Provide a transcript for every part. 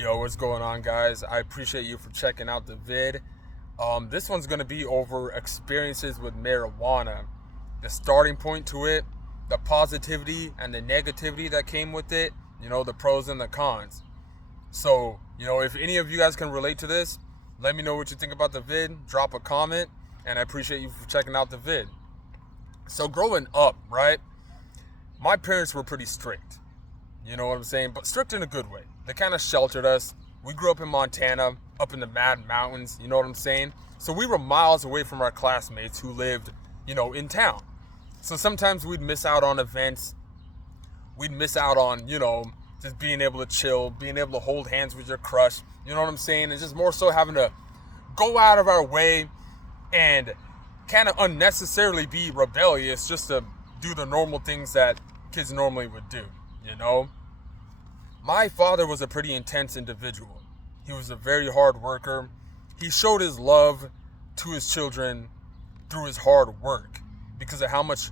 Yo, what's going on, guys? I appreciate you for checking out the vid. This one's going to be over experiences with marijuana, the starting point to it, the positivity and the negativity that came with it, the pros and the cons. So, if any of you guys can relate to this, let me know what you think about the vid, drop a comment, and I appreciate you for checking out the vid. So, growing up, right, my parents were pretty strict. You know what I'm saying? But strict in a good way. They kind of sheltered us. We grew up in Montana, up in the Mad Mountains. You know what I'm saying? So we were miles away from our classmates who lived, in town. So sometimes we'd miss out on events. We'd miss out on, just being able to chill, being able to hold hands with your crush. You know what I'm saying? It's just more so having to go out of our way and kind of unnecessarily be rebellious just to do the normal things that kids normally would do, My father was a pretty intense individual. He was a very hard worker. He showed his love to his children through his hard work because of how much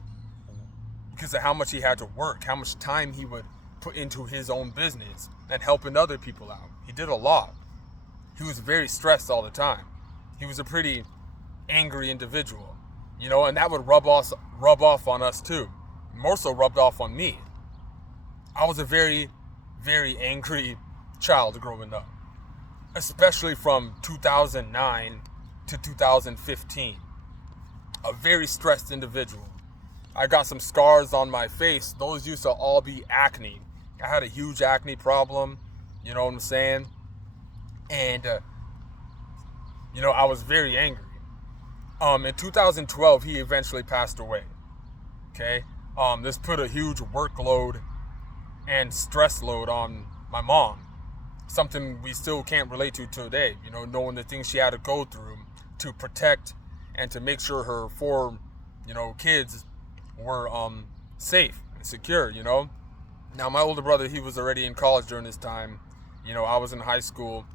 he had to work, how much time he would put into his own business and helping other people out. He did a lot. He was very stressed all the time. He was a pretty angry individual, and that would rub off on us too. More so rubbed off on me. I was a very, very angry child growing up, especially from 2009 to 2015. A very stressed individual. I got some scars on my face. Those used to all be acne. I had a huge acne problem, you know what I'm saying? And, I was very angry. In 2012, he eventually passed away, okay? This put a huge workload and stress load on my mom. Something we still can't relate to today, knowing the things she had to go through to protect and to make sure her four, kids were safe and secure, Now, my older brother, he was already in college during this time. I was in high school,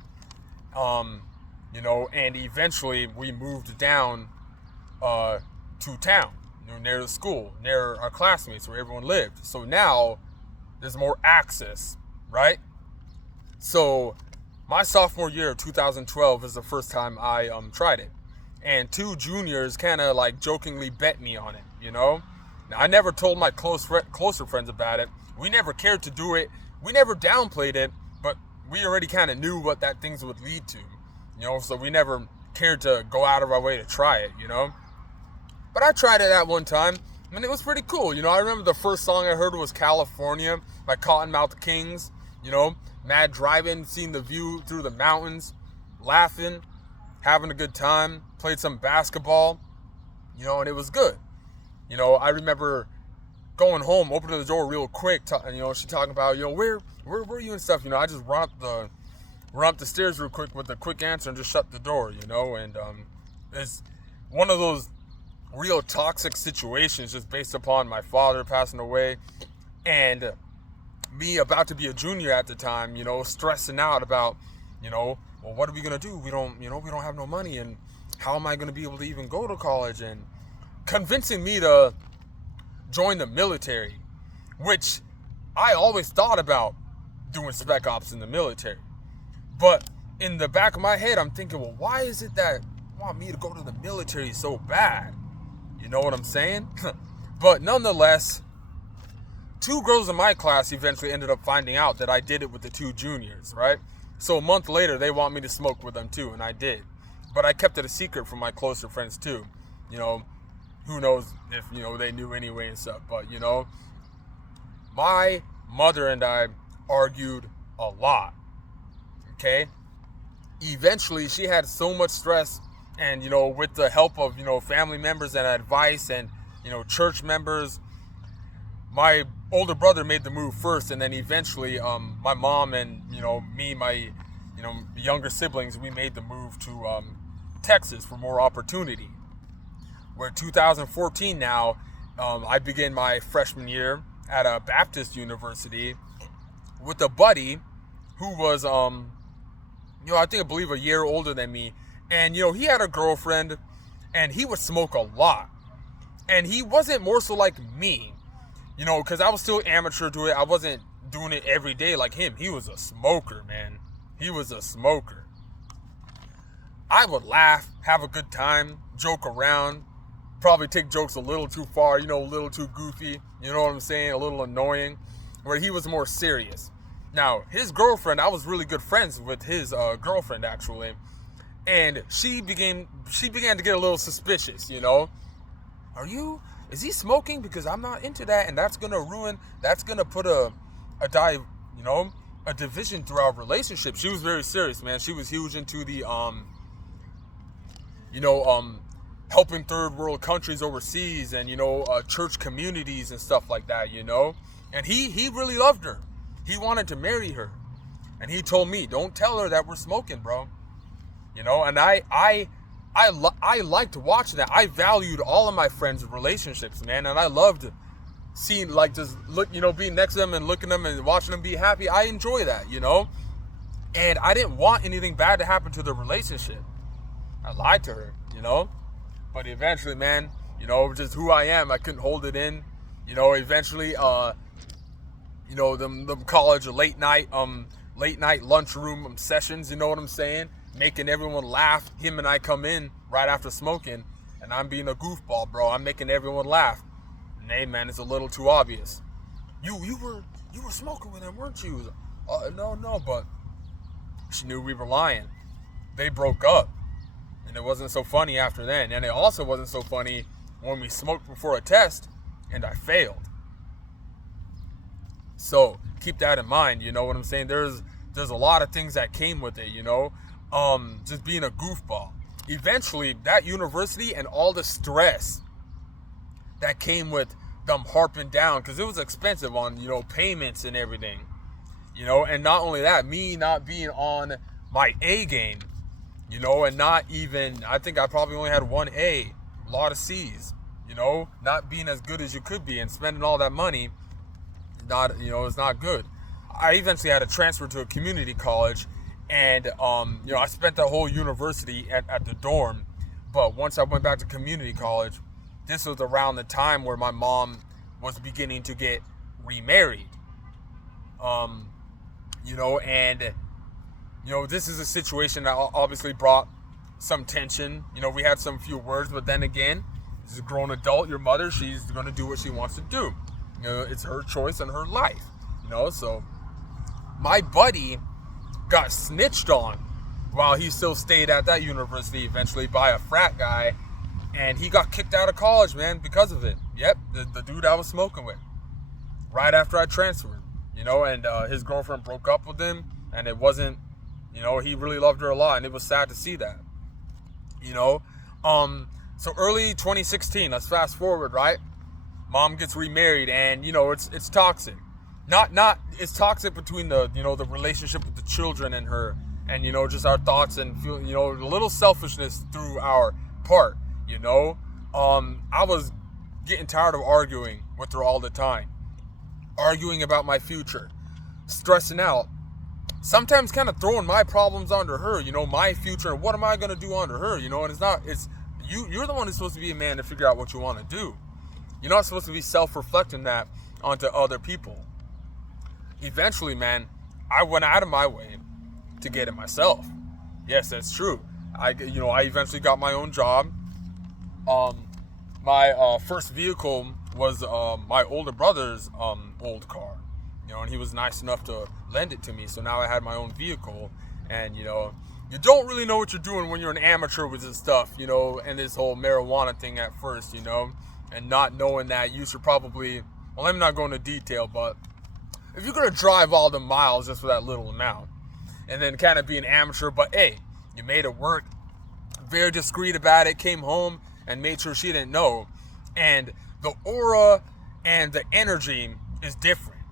and eventually we moved down to town, near the school, near our classmates where everyone lived. So now there's more access, right? So my sophomore year of 2012 is the first time I tried it. And two juniors kind of like jokingly bet me on it, Now, I never told my closer friends about it. We never cared to do it. We never downplayed it, but we already kind of knew what that things would lead to, so we never cared to go out of our way to try it, But I tried it at one time, and it was pretty cool. I remember the first song I heard was California by Cottonmouth Kings, mad driving, seeing the view through the mountains, laughing, having a good time, played some basketball, and it was good. I remember going home, opening the door real quick, she talking about, where were you and stuff, I just run up the stairs real quick with a quick answer and just shut the door, and it's one of those real toxic situations just based upon my father passing away and me about to be a junior at the time, stressing out about, well, what are we going to do? We don't have no money, and how am I going to be able to even go to college? And convincing me to join the military, which I always thought about doing spec ops in the military. But in the back of my head, I'm thinking, well, why is it that you want me to go to the military so bad? You know what I'm saying? But nonetheless, two girls in my class eventually ended up finding out that I did it with the two juniors, right? So a month later, they want me to smoke with them too, and I did. But I kept it a secret from my closer friends too. Who knows if, they knew anyway and stuff. But, my mother and I argued a lot, okay? Eventually, she had so much stress, and, with the help of, family members and advice and, church members, my older brother made the move first, and then eventually my mom and, me, my, younger siblings, we made the move to Texas for more opportunity. Where 2014 now, I began my freshman year at a Baptist university with a buddy who was, I believe a year older than me. And, he had a girlfriend, and he would smoke a lot. And he wasn't more so like me, because I was still amateur to it. I wasn't doing it every day like him. He was a smoker, man. he was a smoker. I would laugh, have a good time, joke around, probably take jokes a little too far, a little too goofy, you know what I'm saying, a little annoying, where he was more serious. Now, his girlfriend, I was really good friends with his girlfriend, actually, and she began to get a little suspicious, is he smoking? Because I'm not into that, and that's gonna put a division through our relationship. She was very serious, man. She was huge into the helping third world countries overseas and, church communities and stuff like that, And he really loved her. He wanted to marry her. And he told me, don't tell her that we're smoking, bro. And I liked watching that. I valued all of my friends' relationships, man. And I loved seeing, being next to them and looking at them and watching them be happy. I enjoy that, And I didn't want anything bad to happen to the relationship. I lied to her, But eventually, man, just who I am, I couldn't hold it in. Eventually, them college late night lunchroom sessions, you know what I'm saying? Making everyone laugh. Him and I come in right after smoking, and I'm being a goofball, bro. I'm making everyone laugh. And hey, man, it's a little too obvious. You were smoking with him, weren't you? No, but she knew we were lying. They broke up. And it wasn't so funny after then. And it also wasn't so funny when we smoked before a test and I failed. So keep that in mind, you know what I'm saying? There's a lot of things that came with it, just being a goofball. Eventually, that university and all the stress that came with them harping down, because it was expensive on, payments and everything, and not only that, me not being on my A game, and not even, I think I probably only had one A, a lot of C's, not being as good as you could be and spending all that money, it's not good. I eventually had to transfer to a community college, and, I spent the whole university at the dorm, but once I went back to community college, this was around the time where my mom was beginning to get remarried, this is a situation that obviously brought some tension. We had some few words, but then again, this is a grown adult, your mother, she's going to do what she wants to do. It's her choice and her life, so my buddy got snitched on while he still stayed at that university eventually by a frat guy, and he got kicked out of college, man, because of it. Yep, the dude I was smoking with right after I transferred, and his girlfriend broke up with him, and it wasn't, he really loved her a lot, and it was sad to see that, so early 2016, let's fast forward, right? Mom gets remarried, and it's toxic. Not it's toxic between the the relationship with the children and her, and just our thoughts and feel a little selfishness through our part. I was getting tired of arguing with her all the time, arguing about my future, stressing out, sometimes kind of throwing my problems onto her, my future, and what am I gonna do under her, and it's you're the one who's supposed to be a man to figure out what you want to do. You're not supposed to be self-reflecting that onto other people. Eventually, man, I went out of my way to get it myself. Yes, that's true. I eventually got my own job. My first vehicle was my older brother's old car, and he was nice enough to lend it to me. So now I had my own vehicle, and you don't really know what you're doing when you're an amateur with this stuff, and this whole marijuana thing at first, and not knowing that you should probably, well, let me not go into detail, but if you're going to drive all the miles just for that little amount, and then kind of be an amateur, but hey, you made it work, very discreet about it, came home and made sure she didn't know, and the aura and the energy is different.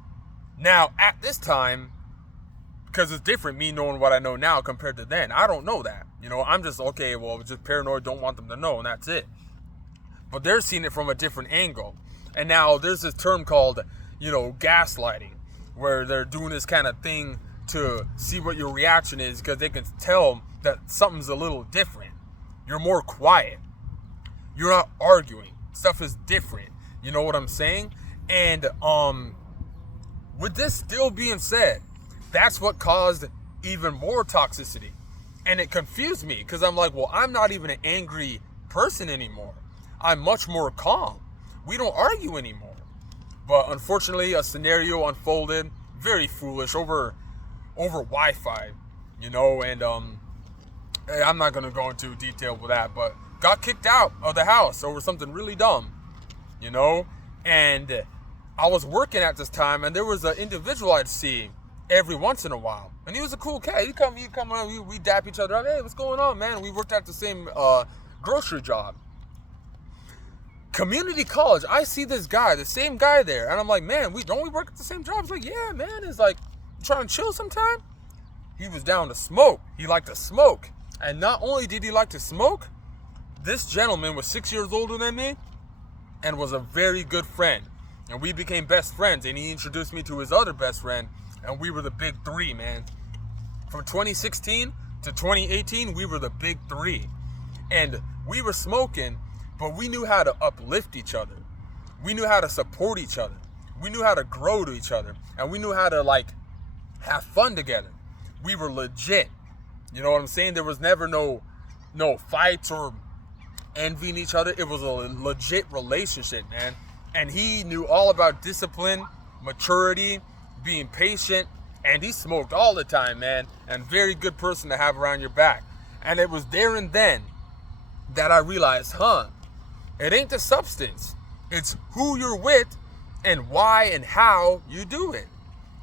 Now, at this time, because it's different, me knowing what I know now compared to then, I don't know that. I'm just, okay, well, just paranoid, don't want them to know, and that's it. But they're seeing it from a different angle. And now there's this term called, gaslighting, where they're doing this kind of thing to see what your reaction is, because they can tell that something's a little different. You're more quiet. You're not arguing. Stuff is different. You know what I'm saying? And with this still being said, that's what caused even more toxicity. And it confused me because I'm like, well, I'm not even an angry person anymore. I'm much more calm. We don't argue anymore. But unfortunately, a scenario unfolded, very foolish, over Wi-Fi, and I'm not gonna go into detail with that, but got kicked out of the house over something really dumb, and I was working at this time, and there was an individual I'd see every once in a while, and he was a cool cat. He'd come around, we dap each other up. Hey, what's going on, man? We worked at the same grocery job. Community college, I see this guy, the same guy there, and I'm like, man, don't we work at the same job? He's like, yeah, man. It's like, trying to chill sometime. He was down to smoke. He liked to smoke, and not only did he like to smoke, this gentleman was 6 years older than me, and was a very good friend, and we became best friends. And he introduced me to his other best friend, and we were the big three, man. From 2016 to 2018, we were the big three, and we were smoking. But we knew how to uplift each other. We knew how to support each other. We knew how to grow to each other. And we knew how to, have fun together. We were legit. You know what I'm saying? There was never no fights or envying each other. It was a legit relationship, man. And he knew all about discipline, maturity, being patient. And he smoked all the time, man. And very good person to have around your back. And it was there and then that I realized, it ain't the substance. It's who you're with and why and how you do it.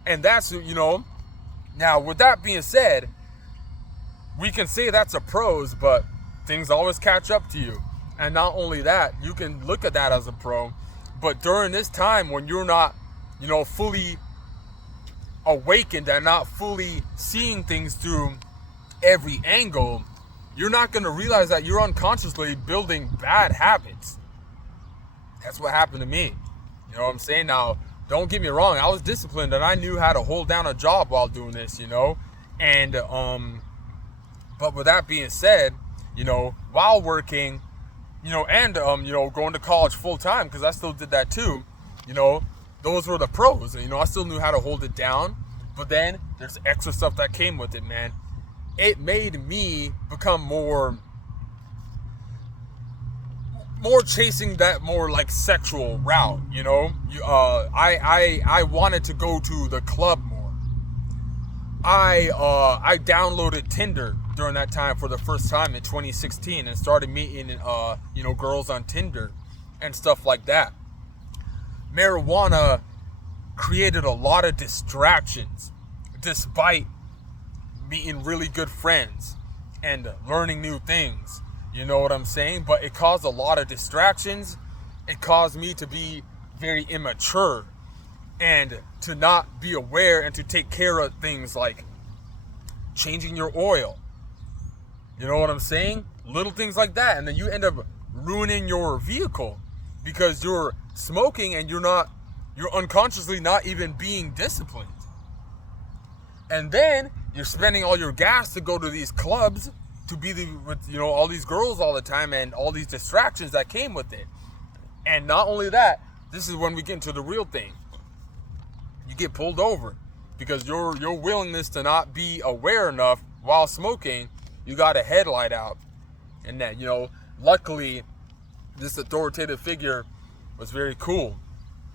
And that's, now with that being said, we can say that's a pros, but things always catch up to you. And not only that, you can look at that as a pro, but during this time when you're not, fully awakened and not fully seeing things through every angle, you're not going to realize that you're unconsciously building bad habits. That's what happened to me. You know what I'm saying? Now, don't get me wrong. I was disciplined and I knew how to hold down a job while doing this, And, but with that being said, while working, and, going to college full time, because I still did that too, those were the pros. I still knew how to hold it down. But then there's extra stuff that came with it, man. It made me become more chasing that more sexual route, I wanted to go to the club more. I downloaded Tinder during that time for the first time in 2016 and started meeting girls on Tinder and stuff like that. Marijuana created a lot of distractions despite meeting really good friends and learning new things. You know what I'm saying? But it caused a lot of distractions. It caused me to be very immature and to not be aware and to take care of things like changing your oil. You know what I'm saying? Little things like that. And then you end up ruining your vehicle because you're smoking and you're unconsciously not even being disciplined. And then you're spending all your gas to go to these clubs to be with all these girls all the time and all these distractions that came with it. And not only that, this is when we get into the real thing. You get pulled over because your willingness to not be aware enough while smoking, you got a headlight out. And that, luckily this authoritative figure was very cool.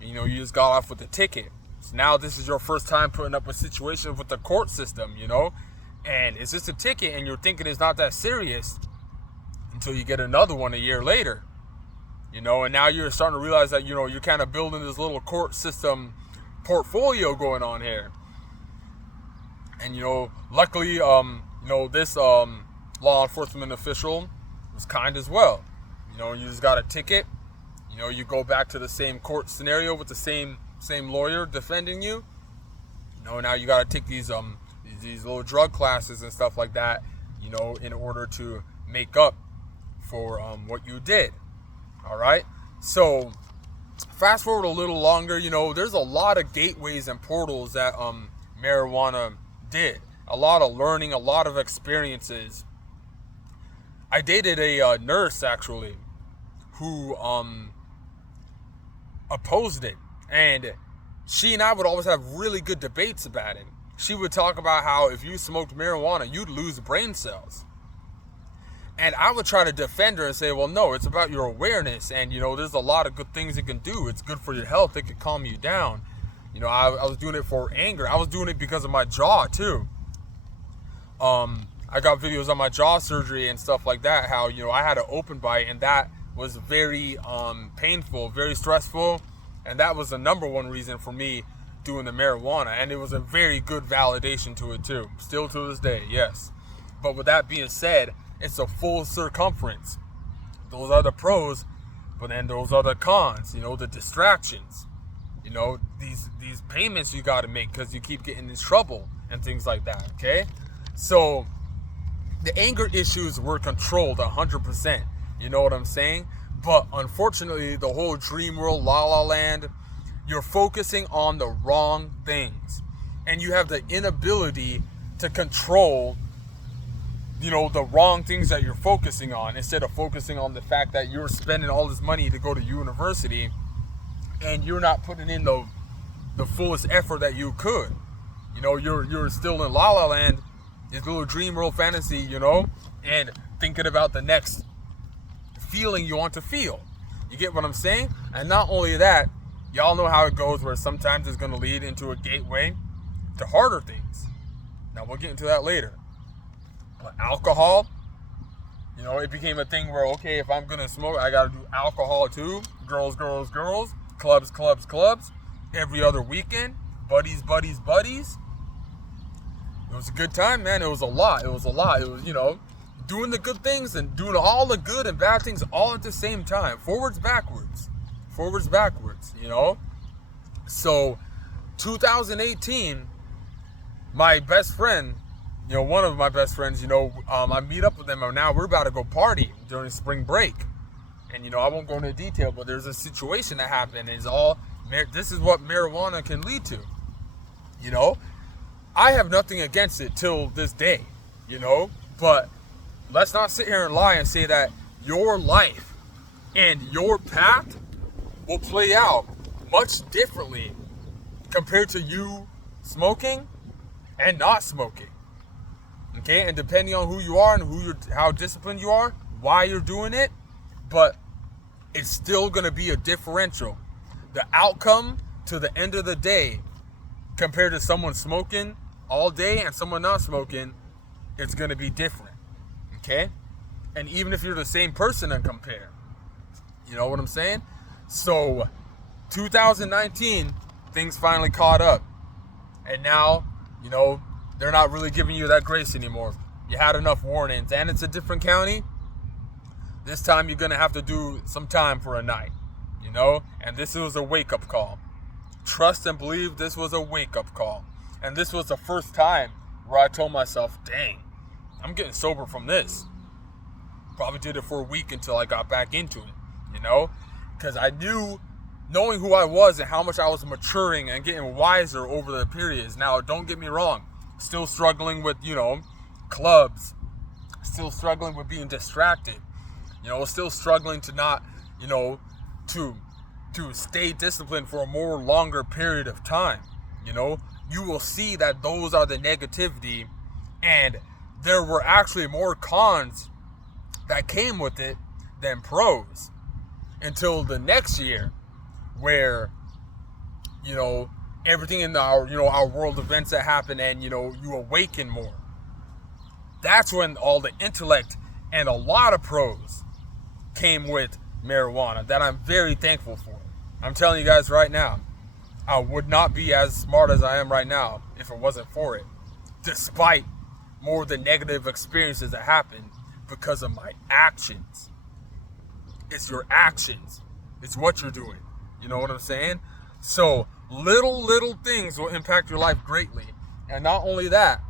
You just got off with a ticket. So now this is your first time putting up a situation with the court system, and it's just a ticket and you're thinking it's not that serious until you get another one a year later, and now you're starting to realize that, you're kind of building this little court system portfolio going on here. And, luckily, this law enforcement official was kind as well. You just got a ticket, you go back to the same court scenario with the same lawyer defending you. Now you got to take these little drug classes and stuff like that, in order to make up for what you did. All right. So fast forward a little longer, there's a lot of gateways and portals that marijuana did. A lot of learning, a lot of experiences. I dated a nurse actually who opposed it, and she and I would always have really good debates about it. she would talk about how if you smoked marijuana, you'd lose brain cells. And I would try to defend her and say, well, no, it's about your awareness. And, there's a lot of good things it can do. It's good for your health. It can calm you down. I was doing it for anger. I was doing it because of my jaw, too. I got videos on my jaw surgery and stuff like that, how, I had an open bite, and that was very painful, very stressful. And that was the number one reason for me doing the marijuana. And it was a very good validation to it, too. Still to this day, yes. But with that being said, it's a full circumference. Those are the pros, but then those are the cons, the distractions. These payments you got to make because you keep getting in trouble and things like that, okay? So the anger issues were controlled 100%, you know what I'm saying? But unfortunately, the whole dream world, La La Land, you're focusing on the wrong things. And you have the inability to control the wrong things that you're focusing on, instead of focusing on the fact that you're spending all this money to go to university and you're not putting in the fullest effort that you could. You're still in La La Land, this little dream world fantasy, and thinking about the next feeling you want to feel. You get what I'm saying? And not only that, y'all know how it goes, where sometimes it's going to lead into a gateway to harder things. Now we'll get into that later. Alcohol, it became a thing where, okay, if I'm gonna smoke, I gotta do alcohol too. Girls, clubs, every other weekend, buddies. It was a good time, man. It was a lot. It was, doing the good things and doing all the good and bad things all at the same time. Forwards, backwards, So 2018, my best friend, one of my best friends, I meet up with them, and now we're about to go party during spring break. And, I won't go into detail, but there's a situation that happened. This is what marijuana can lead to. I have nothing against it till this day, but let's not sit here and lie and say that your life and your path will play out much differently compared to you smoking and not smoking. Okay, and depending on who you are and how disciplined you are, why you're doing it, but it's still going to be a differential. The outcome to the end of the day, compared to someone smoking all day and someone not smoking, it's going to be different. Okay, and even if you're the same person and compare, you know what I'm saying? So 2019, things finally caught up, and now, they're not really giving you that grace anymore. You had enough warnings, and it's a different county. This time you're going to have to do some time for a night, and this was a wake-up call. Trust and believe this was a wake-up call. And this was the first time where I told myself, dang, I'm getting sober from this. Probably did it for a week until I got back into it, because I knew, knowing who I was and how much I was maturing and getting wiser over the periods. Now, don't get me wrong. Still struggling with, clubs. Still struggling with being distracted. Still struggling to not, to stay disciplined for a more longer period of time. You will see that those are the negativity, and there were actually more cons that came with it than pros until the next year, where, everything in our world events that happen, and, you awaken more. That's when all the intellect and a lot of pros came with marijuana that I'm very thankful for. I'm telling you guys right now, I would not be as smart as I am right now if it wasn't for it, despite more of the negative experiences that happened because of my actions. It's your actions. It's what you're doing. You know what I'm saying? So little things will impact your life greatly. And not only that,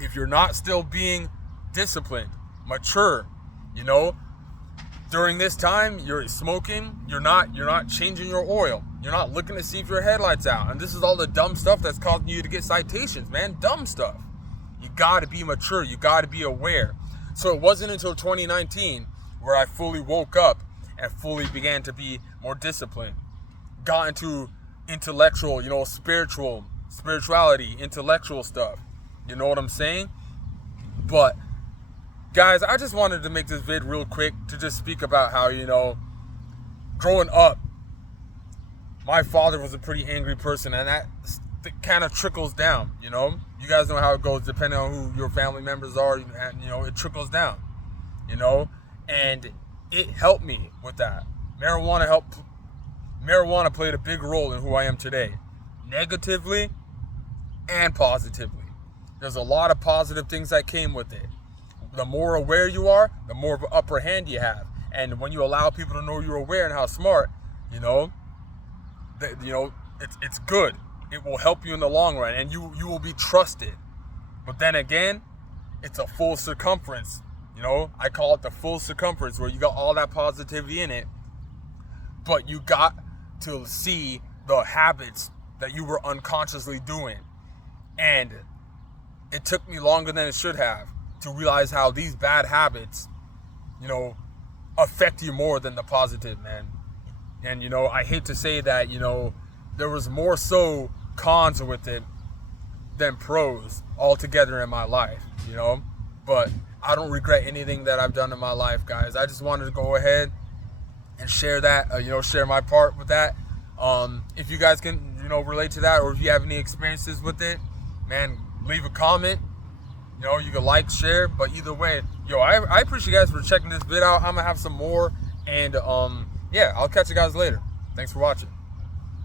if you're not still being disciplined, mature, during this time you're smoking, you're not changing your oil, you're not looking to see if your headlight's out, and this is all the dumb stuff that's causing you to get citations, man. Dumb stuff. You got to be mature, you got to be aware. So it wasn't until 2019 where I fully woke up and fully began to be more disciplined, got into intellectual, spiritual spirituality, intellectual stuff. You know what I'm saying? But guys, I just wanted to make this vid real quick to just speak about how, growing up, my father was a pretty angry person, and that kind of trickles down. You guys know how it goes, depending on who your family members are, and it trickles down. And it helped me with that. Marijuana played a big role in who I am today, negatively and positively. There's a lot of positive things that came with it. The more aware you are, the more of an upper hand you have. And when you allow people to know you're aware and how smart, it's good. It will help you in the long run, and you will be trusted. But then again, it's a full circumference. I call it the full circumference, where you got all that positivity in it, but you got to see the habits that you were unconsciously doing. And it took me longer than it should have to realize how these bad habits, affect you more than the positive, man. And, I hate to say that, there was more so cons with it than pros altogether in my life, but I don't regret anything that I've done in my life, guys. I just wanted to go ahead and share that, share my part with that. If you guys can, relate to that, or if you have any experiences with it, man, leave a comment. You can like, share, but either way, I appreciate you guys for checking this vid out. I'm gonna have some more, and yeah, I'll catch you guys later. Thanks for watching.